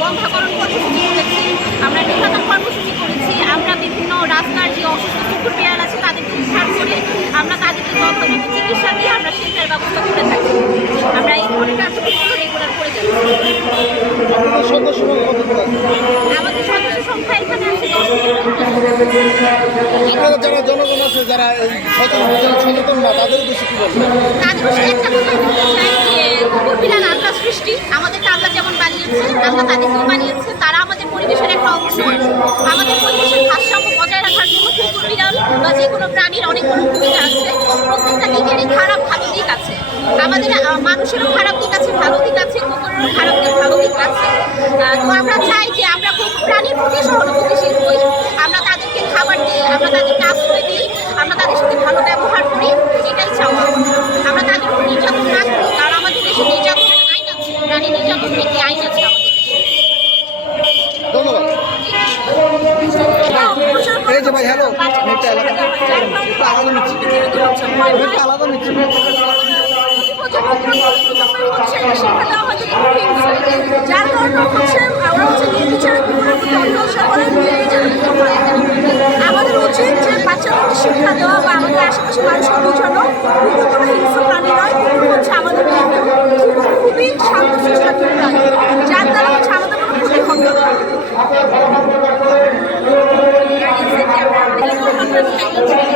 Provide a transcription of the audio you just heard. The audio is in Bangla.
বন্ধাকরণ কর্মসূচি করেছি আমরা নির্যাতন কর্মসূচি করেছি আমরা বিভিন্ন রাস্তার যে অসুস্থ কুকুর বিড়াল আছে তাদেরকে উদ্ধার করে আমরা তাদেরকে যথাযথ চিকিৎসা দিয়ে আমরা শিল্পের ব্যবস্থা করে থাকি। আমরা এই ধরনের কার্যক্রমগুলো রেগুলার করে যাচ্ছি? আমাদের সদস্য সংখ্যা এখানে আছে দশ আপনারা যারা জনগণ আছে যারা এই সচেতন সচেতন না তাদের উদ্দেশ্যে কি বলবেন তাদের একটা কথা বলতে চাই যে কুকুর বিড়াল আল্লাহ সৃষ্টি আমাদেরকে আল্লাহ আল্লাহ তাদেরকেও বানিয়েছে তারা আমাদের পরিবেশের একটা অংশ। আমাদের পরিবেশের ভারসাম্য বজায় রাখার জন্য কুকুর বিড়াল বা যে কোনো প্রাণীর অনেকগুলো ভূমিকা আছে, প্রত্যেকটা দিকেরই খারাপ ভালো দিক আছে। আমাদের মানুষেরও খারাপ দিক আছে, ভালো দিক আছে, কুকুরেরও খারাপ দিক, ভালো দিক আছে। তো আমরা চাই যে আমরা প্রাণীর প্রতি সহানুভূতিশীল হই, আমরা তাদেরকে খাবার দিই, আমরা তাদেরকে আশ্রয় দিই আমরা তাদের সাথে ভালো ব্যবহার করি এটাই চাওয়া আমরা তাদের উপর নির্যাতন না করি কারণ আমাদের দেশে নির্যাতনের আইন আছে প্রাণী নির্যাতন একটি আইন আছে আমাদের দেশে ধন্যবাদ যে ভাই হ্যালো নেটটা আলাদা নিচ্ছি আলাদা নিচ্ছি যার কারণে হচ্ছে আমাদের উচিত যে বাচ্চাদেরকে শিক্ষা দেওয়া বা আমাদের আশেপাশে মানুষকে বোঝানো। Thank you.